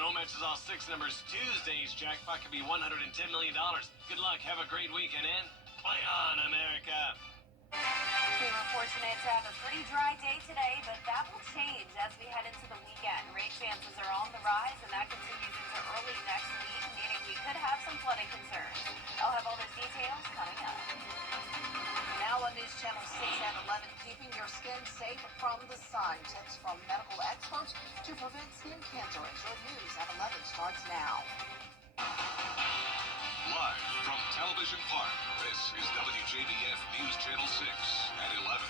No matches all 6 numbers. Tuesday's jackpot could be $110 million. Good luck. Have a great weekend and play on, America. We were fortunate to have a pretty dry day today, but that will change as we head into the weekend. Rain chances are on the rise, and that continues into early next week, meaning we could have some flooding concerns. I'll have all those details coming up. Now on News Channel 6 at 11, keeping your skin safe from the sun. Tips from medical experts to prevent skin cancer. As your news at 11 starts now. Live from Television Park, this is WJBF News Channel 6 at 11.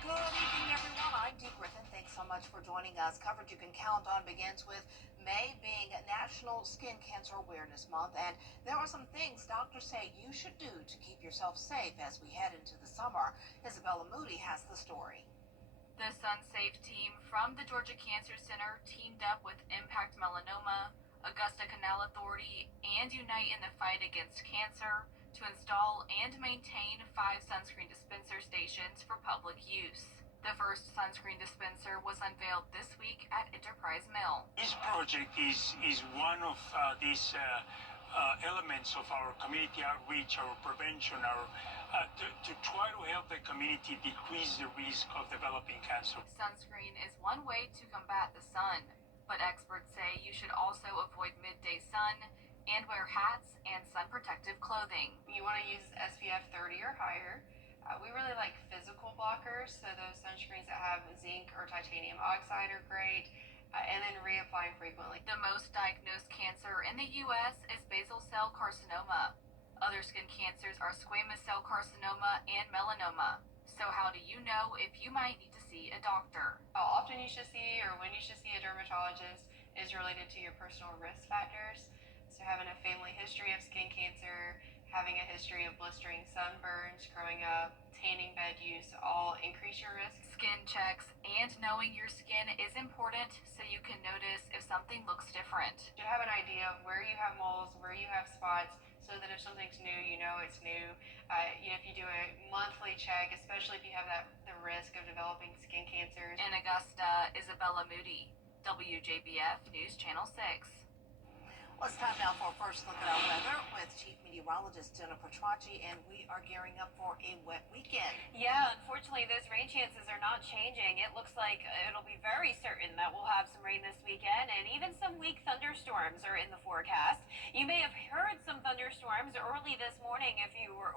Good evening, everyone. I'm Dee Griffin. Thanks so much for joining us. Coverage you can count on begins with May being National Skin Cancer Awareness Month, and there are some things doctors say you should do to keep yourself safe as we head into the summer. Isabella Moody has the story. The SunSafe team from the Georgia Cancer Center teamed up with Impact Melanoma, Augusta Canal Authority, and Unite in the Fight Against Cancer to install and maintain 5 sunscreen dispenser stations for public use. The first sunscreen dispenser was unveiled this week at Enterprise Mill. This project is one of these elements of our community outreach, our prevention, to try to help the community decrease the risk of developing cancer. Sunscreen is one way to combat the sun, but experts say you should also avoid midday sun and wear hats and sun protective clothing. You want to use SPF 30 or higher. We really like physical blockers, so those sunscreens that have zinc or titanium oxide are great, and then reapply frequently. The most diagnosed cancer in the U.S. is basal cell carcinoma. Other skin cancers are squamous cell carcinoma and melanoma. So how do you know if you might need to see a doctor? How often you should see or when you should see a dermatologist is related to your personal risk factors. So having a family history of skin cancer, having a history of blistering sunburns, growing up, tanning bed use, all increase your risk. Skin checks and knowing your skin is important so you can notice if something looks different. You should have an idea of where you have moles, where you have spots, so that if something's new, you know it's new. If you do a monthly check, especially if you have the risk of developing skin cancers. In Augusta, Isabella Moody, WJBF News Channel 6. Well, it's time now for a first look at our weather with Chief Meteorologist Jennifer Tracci, and we are gearing up for a wet weekend. Yeah, unfortunately, those rain chances are not changing. It looks like it'll be very certain that we'll have some rain this weekend, and even some weak thunderstorms are in the forecast. You may have heard some thunderstorms early this morning if you were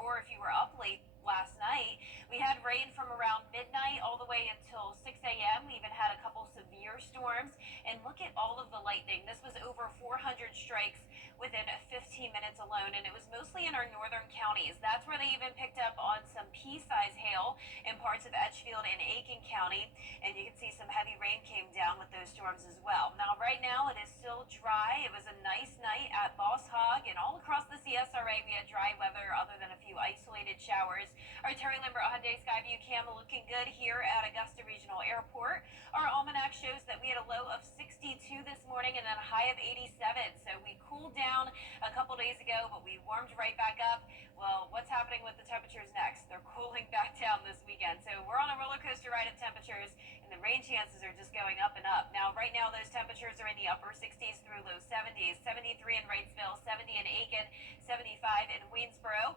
up late last night. We had rain from around midnight all the way until 6 a.m. We even had a couple severe storms, and look at all of the lightning. This was over 400 strikes within 15 minutes alone, and it was mostly in our northern counties. That's where they even picked up on some pea-sized hail in parts of Edgefield and Aiken County, and you can see some heavy rain came down with those storms as well. Now, right now, it is still dry. It was a nice night at Boss Hog, and all across the CSRA, we had dry weather other than a few isolated showers. Our Terry Limber Hyundai Skyview cam looking good here at Augusta Regional Airport. Our almanac shows that we had a low of 62 this morning and then a high of 87. So we cooled down a couple days ago, but we warmed right back up. Well, what's happening with the temperatures next? They're cooling back down this weekend. So we're on a roller coaster ride of temperatures, and the rain chances are just going up and up. Now, right now, those temperatures are in the upper 60s through low 70s. 73 in Wrightsville, 70 in Aiken, 75 in Waynesboro.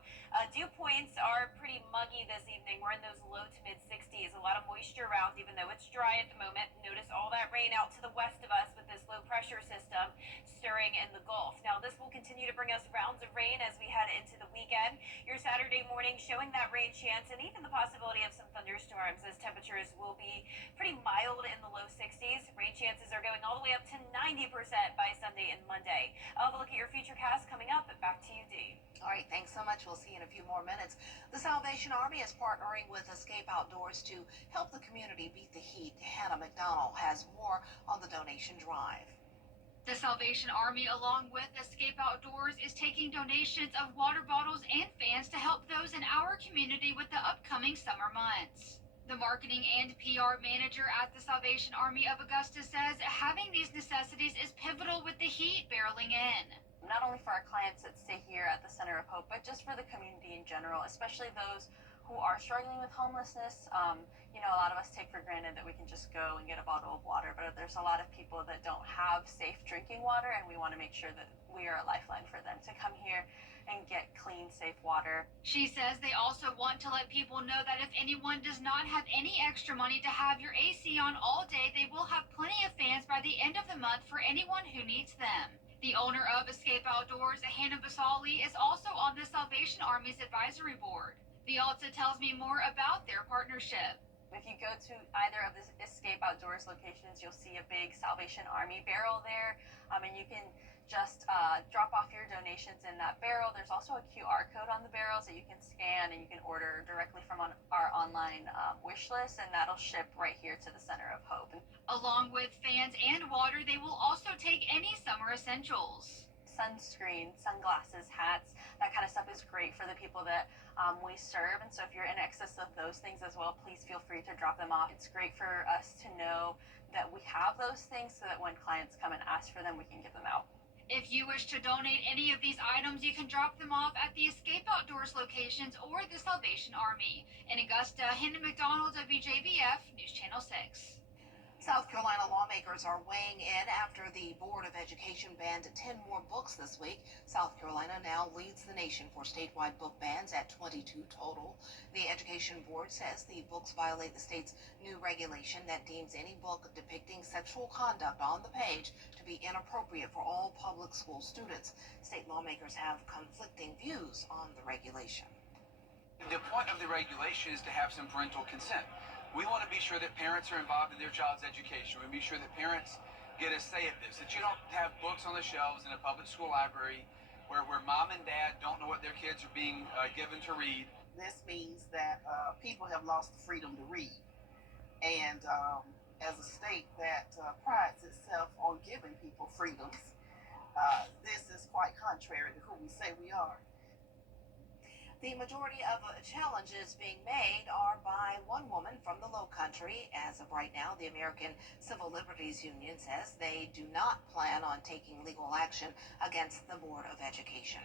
Dew points are pretty muggy this evening. We're in those low to mid 60s. A lot of moisture around, even though it's dry at the moment. Notice all that rain out to the west of us with this low pressure system stirring in the Gulf. Now, this will continue to bring us rounds of rain as we head into the weekend. Your Saturday morning showing that rain chance and even the possibility of some thunderstorms, as temperatures will be pretty mild in the low 60s. Rain chances are going all the way up to 90% by Sunday and Monday. I'll have a look at your futurecast coming up. Back to you, Dee. All right, thanks so much. We'll see you in a few more minutes. The Salvation Army is partnering with Escape Outdoors to help the community beat the heat. Hannah McDonald has more on the donation drive. The Salvation Army, along with Escape Outdoors, is taking donations of water bottles and fans to help those in our community with the upcoming summer months. The marketing and PR manager at the Salvation Army of Augusta says having these necessities is pivotal with the heat barreling in. Not only for our clients that stay here at the Center of Hope, but just for the community in general, especially those who are struggling with homelessness. A lot of us take for granted that we can just go and get a bottle of water, but there's a lot of people that don't have safe drinking water, and we want to make sure that we are a lifeline for them to come here and get clean, safe water. She says they also want to let people know that if anyone does not have any extra money to have your AC on all day, they will have plenty of fans by the end of the month for anyone who needs them. The owner of Escape Outdoors, Hannah Basali, is also on the Salvation Army's advisory board. Vialta tells me more about their partnership. If you go to either of the Escape Outdoors locations, you'll see a big Salvation Army barrel there, and you can just drop off your donations in that barrel. There's also a QR code on the barrels that you can scan, and you can order directly from our online wish list, and that'll ship right here to the Center of Hope. Along with fans and water, they will also take any summer essentials. Sunscreen, sunglasses, hats, that kind of stuff is great for the people that we serve. And so if you're in excess of those things as well, please feel free to drop them off. It's great for us to know that we have those things so that when clients come and ask for them, we can give them out. If you wish to donate any of these items, you can drop them off at the Escape Outdoors locations or the Salvation Army. In Augusta, Hannah McDonald, WJBF, News Channel 6. South Carolina lawmakers are weighing in after the Board of Education banned 10 more books this week. South Carolina now leads the nation for statewide book bans at 22 total. The Education Board says the books violate the state's new regulation that deems any book depicting sexual conduct on the page to be inappropriate for all public school students. State lawmakers have conflicting views on the regulation. The point of the regulation is to have some parental consent. We want to be sure that parents are involved in their child's education. We want to be sure that parents get a say at this, that you don't have books on the shelves in a public school library where mom and dad don't know what their kids are being given to read. This means that people have lost the freedom to read. And as a state that prides itself on giving people freedoms, this is quite contrary to who we say we are. The majority of challenges being made are by one woman from the Low Country. As of right now, the American Civil Liberties Union says they do not plan on taking legal action against the Board of Education.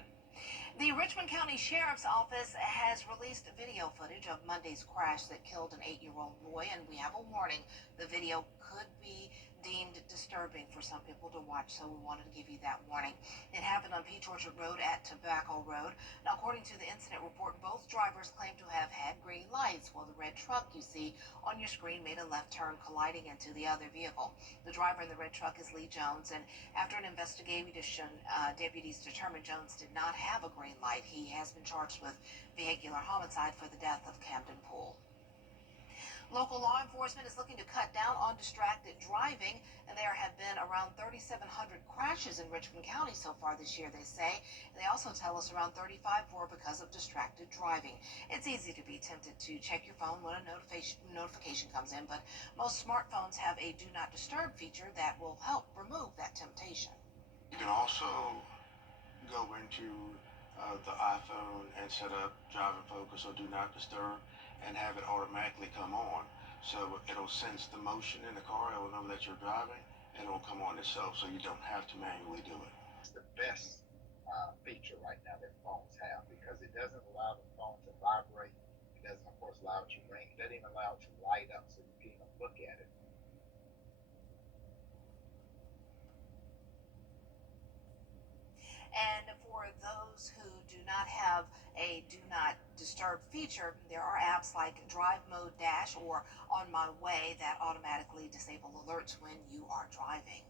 The Richmond County Sheriff's Office has released video footage of Monday's crash that killed an 8-year-old boy, and we have a warning. The video could be deemed disturbing for some people to watch, so we wanted to give you that warning. It happened on Peach Orchard Road at Tobacco Road. Now, according to the incident report, both drivers claim to have had green lights, while the red truck you see on your screen made a left turn, colliding into the other vehicle. The driver in the red truck is Lee Jones, and after an investigation, deputies determined Jones did not have a green light. He has been charged with vehicular homicide for the death of Camden Poole. Local law enforcement is looking to cut down on distracted driving, and there have been around 3,700 crashes in Richmond County so far this year, they say. They also tell us around 35 were because of distracted driving. It's easy to be tempted to check your phone when a notification comes in, but most smartphones have a Do Not Disturb feature that will help remove that temptation. You can also go into the iPhone and set up drive and focus or Do Not Disturb and have it automatically come on. So it'll sense the motion in the car, it'll know that you're driving, and it'll come on itself so you don't have to manually do it. It's the best feature right now that phones have, because it doesn't allow the phone to vibrate. It doesn't, of course, allow it to ring. It doesn't even allow it to light up so you can even look at it. And for those who do not have a Do Not Disturb feature, there are apps like Drive Mode Dash or On My Way that automatically disable alerts when you are driving.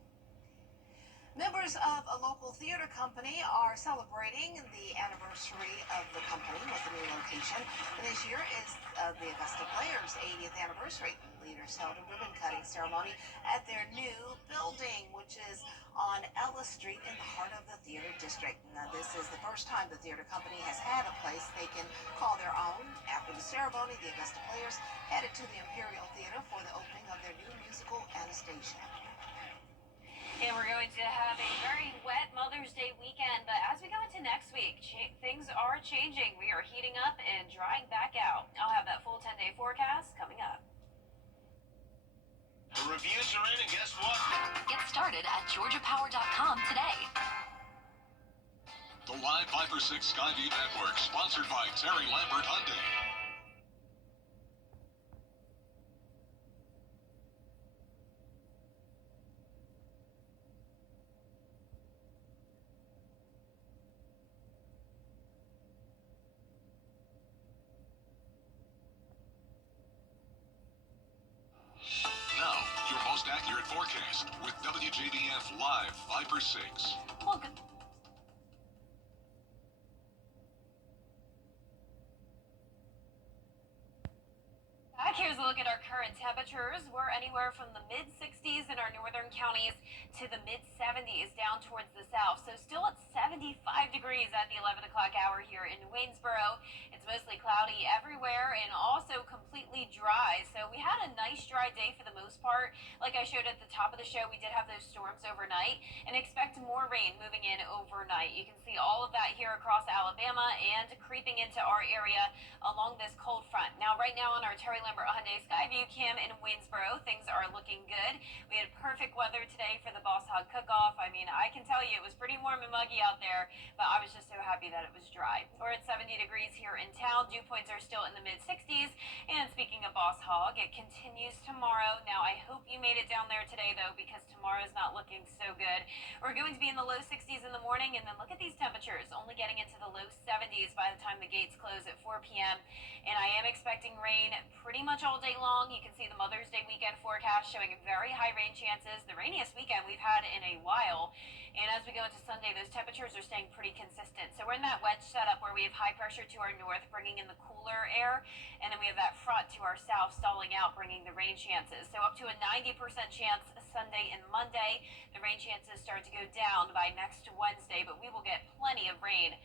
Members of a local theater company are celebrating the anniversary of the company with a new location. This year is the Augusta Players' 80th anniversary. Leaders held a ribbon-cutting ceremony at their new building, which is on Ellis Street in the heart of the theater district. Now, this is the first time the theater company has had a place they can call their own. After the ceremony, the Augusta Players headed to the Imperial Theater for the opening of their new musical, Anastasia. And we're going to have a very wet Mother's Day weekend, but as we go into next week, things are changing. We are heating up and drying back out. I'll have that full 10-day forecast coming up. The reviews are in, and guess what? Get started at GeorgiaPower.com today. The Live Viper 6 Skyview Network, sponsored by Terry Lambert Hyundai. Your most accurate forecast with WJBF Live 5/6. Well, good. Back here's a look at our current temperatures. We're anywhere from the mid-60s in our northern counties to the mid-70s down towards the south. So still at 75 degrees at the 11 o'clock hour here in Waynesboro. It's mostly cloudy everywhere and also completely dry. So we had a nice dry day for the most part. Like I showed at the top of the show, we did have those storms overnight and expect more rain moving in overnight. You can see all of that here across Alabama and creeping into our area along this cold front. Now, right now on our Terry Lambert Hyundai Skyview cam in Waynesboro, things are looking good. We had perfect weather today for the Boss Hog Cook-Off. I mean, I can tell you it was pretty warm and muggy out there, but I was just so happy that it was dry. We're at 70 degrees here in town. Dew points are still in the mid-60s. And speaking of Boss Hog, it continues tomorrow. Now, I hope you made it down there today, though, because tomorrow is not looking so good. We're going to be in the low 60s in the morning, and then look at these temperatures, only getting into the low 70s by the time the gates close at 4 p.m. And I am expecting rain pretty much all day long. You can see the Mother's Day weekend forecast showing very high rain chances, the rainiest weekend we've had in a while. And as we go into Sunday, those temperatures are staying pretty consistent. So we're in that wedge setup where we have high pressure to our north, bringing in the cooler air, and then we have that front to our south stalling out, bringing the rain chances. So up to a 90% chance Sunday and Monday. The rain chances start to go down by next Wednesday, but we will get plenty of rain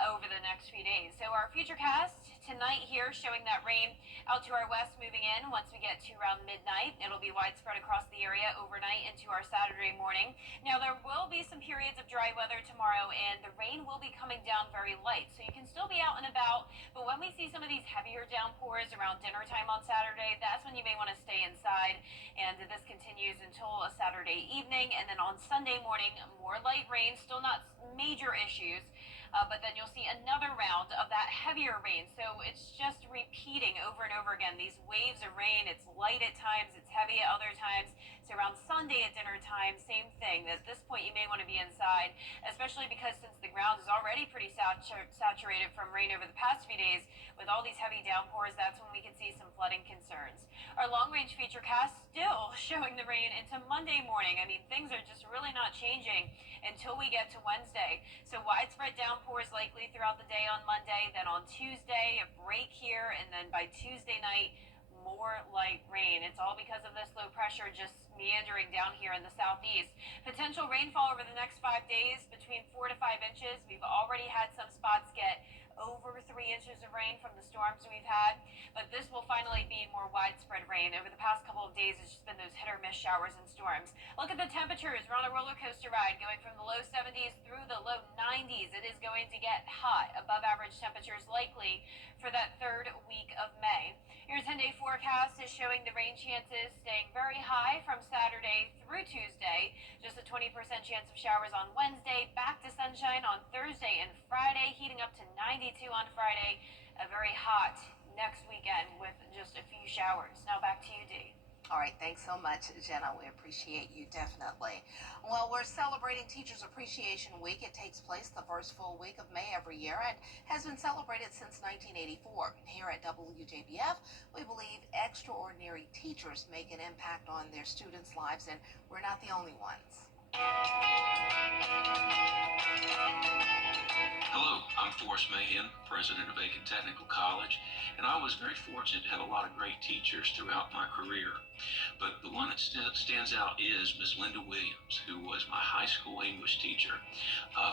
over the next few days. So our futurecast tonight here showing that rain out to our west moving in once we get to around midnight. It'll be widespread across the area overnight into our Saturday morning. Now there will be some periods of dry weather tomorrow and the rain will be coming down very light. So you can still be out and about, but when we see some of these heavier downpours around dinner time on Saturday, that's when you may want to stay inside. And this continues until a Saturday evening, and then on Sunday morning, more light rain, still not major issues. But then you'll see another round of that heavier rain. So it's just repeating over and over again. These waves of rain, it's light at times, it's heavy at other times. So around Sunday at dinner time, same thing. At this point, you may want to be inside, especially because since the ground is already pretty saturated from rain over the past few days, with all these heavy downpours, that's when we could see some flooding concerns. Our long-range futurecast still showing the rain into Monday morning. I mean, things are just really not changing until we get to Wednesday. So widespread downpours likely throughout the day on Monday. Then on Tuesday, a break here, and then by Tuesday night, more light rain. It's all because of this low pressure just meandering down here in the southeast. Potential rainfall over the next 5 days between 4 to 5 inches. We've already had some spots get over 3 inches of rain from the storms we've had, but this will finally be more widespread rain. Over the past couple of days, it's just been those hit or miss showers and storms. Look at the temperatures. We're on a roller coaster ride going from the low 70s through the low 90s. It is going to get hot, above average temperatures likely for that third week of May. Your 10-day forecast is showing the rain chances staying very high from Saturday through Tuesday. Just a 20% chance of showers on Wednesday, back to sunshine on Thursday and Friday, heating up to 92 on Friday. A very hot next weekend with just a few showers. Now back to you, Dee. All right, thanks so much, Jenna. We appreciate you, definitely. Well, we're celebrating Teachers Appreciation Week. It takes place the first full week of May every year and has been celebrated since 1984. Here at WJBF, we believe extraordinary teachers make an impact on their students' lives, and we're not the only ones. Hello, I'm Forrest Mahan, president of Aiken Technical College, and I was very fortunate to have a lot of great teachers throughout my career. But the one that stands out is Miss Linda Williams, who was my high school English teacher.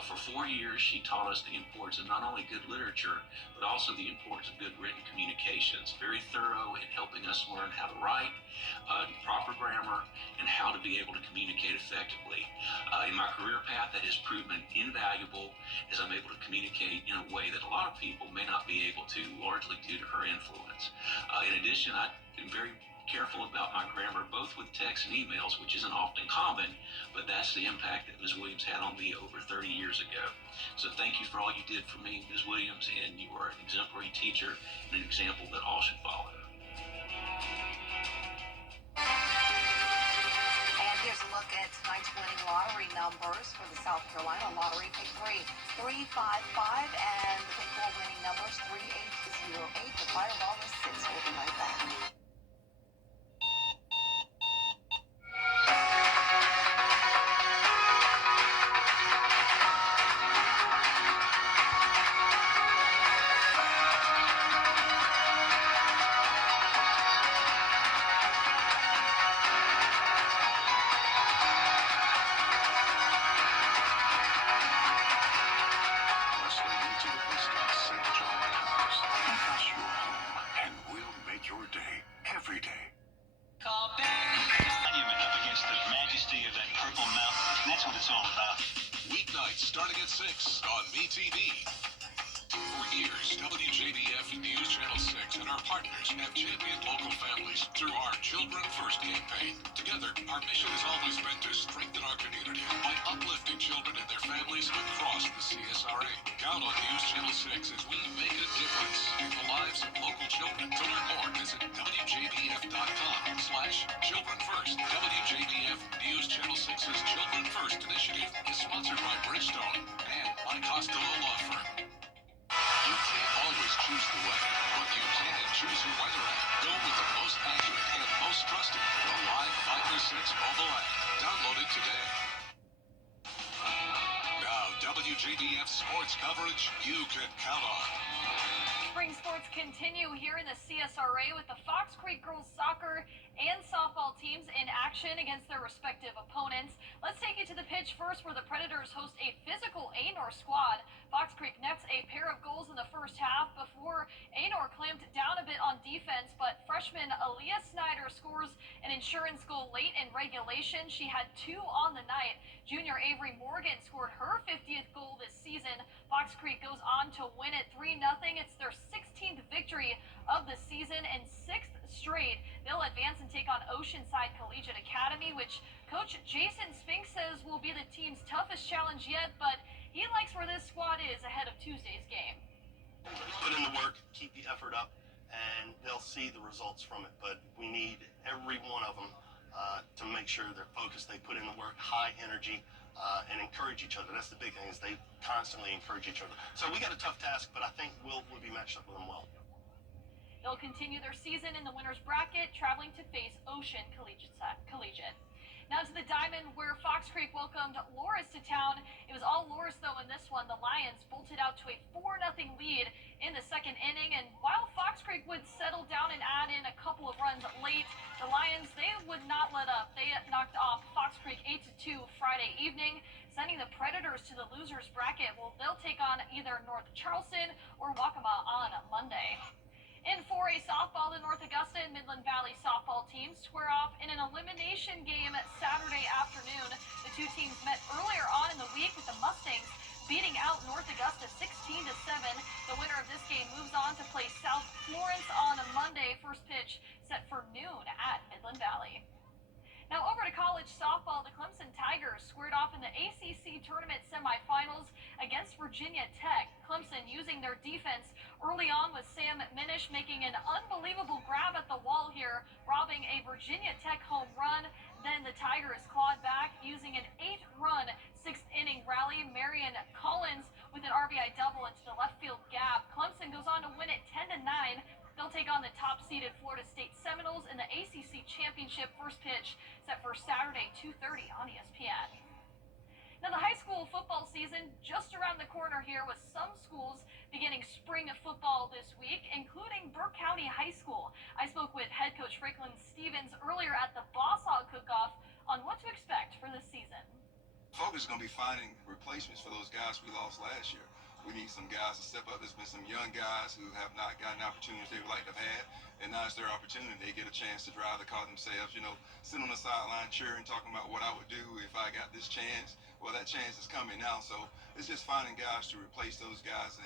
For 4 years, she taught us the importance of not only good literature, but also the importance of good written communications. Very thorough in helping us learn how to write, proper grammar, and how to be able to communicate effectively. In my career path, that has proven invaluable as I'm able to communicate in a way that a lot of people may not be able to, largely due to her influence. In addition, I'm very careful about my grammar, both with text and emails, which isn't often common, but that's the impact that Ms. Williams had on me over 30 years ago. So thank you for all you did for me, Ms. Williams, and you are an exemplary teacher and an example that all should follow. And here's a look at tonight's winning lottery numbers for the South Carolina Lottery. Pick 3, 3, 5, 5, and the pick 4 winning numbers 3808. The Fireball is 6. We'll be right back. what it's all about. Weeknights starting at 6 on MeTV. For years, WJBF News Channel 6 and our partners have championed local families through our Children First campaign. Together, our mission has always been to strengthen our community by uplifting children and their families across the CSRA. Count on News Channel 6 as we make a difference in the lives of local children. To learn more, visit WJBF.com/Children First. WJBF News Channel 6's Children First initiative is sponsored by Bridgestone and by Costello Law Firm. You can't always choose the weather, but you can choose your weather app. Go with the most accurate and most trusted, the Live Viper 6 mobile app. Download it today. Now, WJBF sports coverage you can count on. Spring sports continue here in the CSRA with the Fox Creek girls soccer and softball teams in action against their respective opponents. Let's take you to the pitch first, where the Predators host a physical Anor squad. Fox Creek nets a pair of goals in the first half before Anor clamped down a bit on defense, but freshman Aaliyah Snyder scores an insurance goal late in regulation. She had 2 on the night. Junior Avery Morgan scored her 50th goal this season. Fox Creek goes on to win it 3-0. It's their 16th victory of the season and 6th straight. They'll advance and take on Oceanside Collegiate Academy, which Coach Jason Spink says will be the team's toughest challenge yet, but he likes where this squad is ahead of Tuesday's game. Put in the work, keep the effort up, and they'll see the results from it. But we need every one of them to make sure they're focused, they put in the work, high energy, and encourage each other. That's the big thing, is they constantly encourage each other. So we got a tough task, but I think we'll be matched up with them well. They'll continue their season in the winner's bracket, traveling to face Ocean Collegiate. Now to the Diamond, where Fox Creek welcomed Loris to town. It was all Loris, though, in this one. The Lions bolted out to a 4-0 lead in the second inning, and while Fox Creek would settle down and add in a couple of runs late, the Lions, they would not let up. They knocked off Fox Creek 8-2 Friday evening, sending the Predators to the loser's bracket. Well, they'll take on either North Charleston or Waccamaw on Monday. In 4A softball, the North Augusta and Midland Valley softball teams square off in an elimination game Saturday afternoon. The two teams met earlier on in the week with the Mustangs beating out North Augusta 16-7. The winner of this game moves on to play South Florence on Monday. First pitch set for noon at Midland Valley. Now over to college softball, the Clemson Tigers squared off in the ACC tournament semifinals against Virginia Tech. Clemson using their defense early on, with Sam Minish making an unbelievable grab at the wall here, robbing a Virginia Tech home run. Then the Tigers clawed back using an 8-run 6th-inning rally. Marion Collins with an RBI double into the left field gap. Clemson goes on to win it 10-9. They'll take on the top-seeded Florida State Seminoles in the ACC Championship. First pitch set for Saturday, 2:30 on ESPN. Now, the high school football season just around the corner here, with some schools beginning spring football this week, including Burke County High School. I spoke with head coach Franklin Stevens earlier at the Boss Hog Cook-Off on what to expect for this season. Focus is going to be finding replacements for those guys we lost last year. We need some guys to step up. There's been some young guys who have not gotten opportunities they would like to have had, and now it's their opportunity. They get a chance to drive the car themselves, sit on the sideline cheering, talking about what I would do if I got this chance. Well, that chance is coming now, so it's just finding guys to replace those guys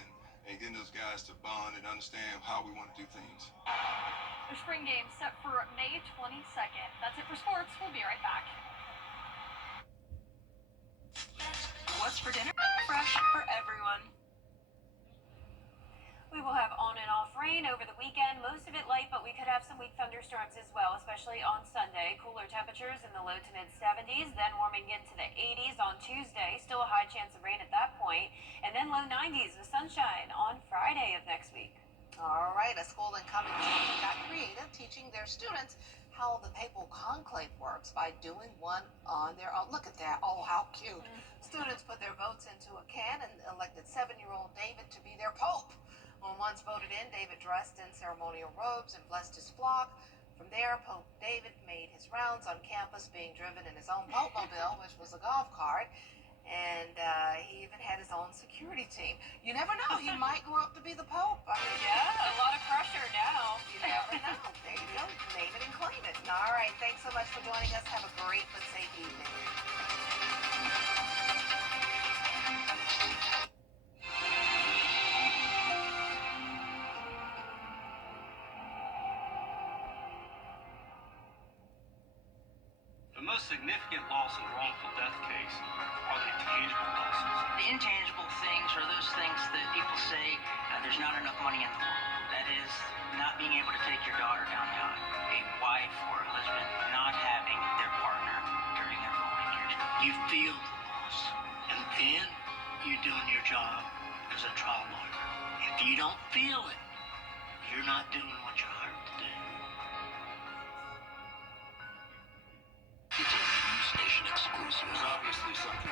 and getting those guys to bond and understand how we want to do things. The spring game set for May 22nd. That's it for sports. We'll be right back. What's for dinner? Fresh for everyone. We will have on and off rain over the weekend, most of it light, but we could have some weak thunderstorms as well, especially on Sunday. Cooler temperatures in the low to mid 70s, then warming into the 80s on Tuesday. Still a high chance of rain at that point, and then low 90s with sunshine on Friday of next week. All right, a school in Cummington got creative, teaching their students how the papal conclave works by doing one on their own. Look at that. Oh, how cute. Students put their votes into a can and elected 7-year-old David to be their pope. When once voted in, David dressed in ceremonial robes and blessed his flock. From there, Pope David made his rounds on campus, being driven in his own Pope-mobile, which was a golf cart. And he even had his own security team. You never know, he might grow up to be the Pope. I mean, yeah, a lot of pressure now. You never know. There you go. Name it and claim it. All right, thanks so much for joining us. Have a great but safe evening. significant loss in a wrongful death case are the intangible losses. The intangible things are those things that people say there's not enough money in the world. That is, not being able to take your daughter downtown, a wife or a husband not having their partner during their golden years. You feel the loss, and then you're doing your job as a trial lawyer. If you don't feel it, you're not doing what you're hired to do. It's a News Nation exclusive. There's obviously something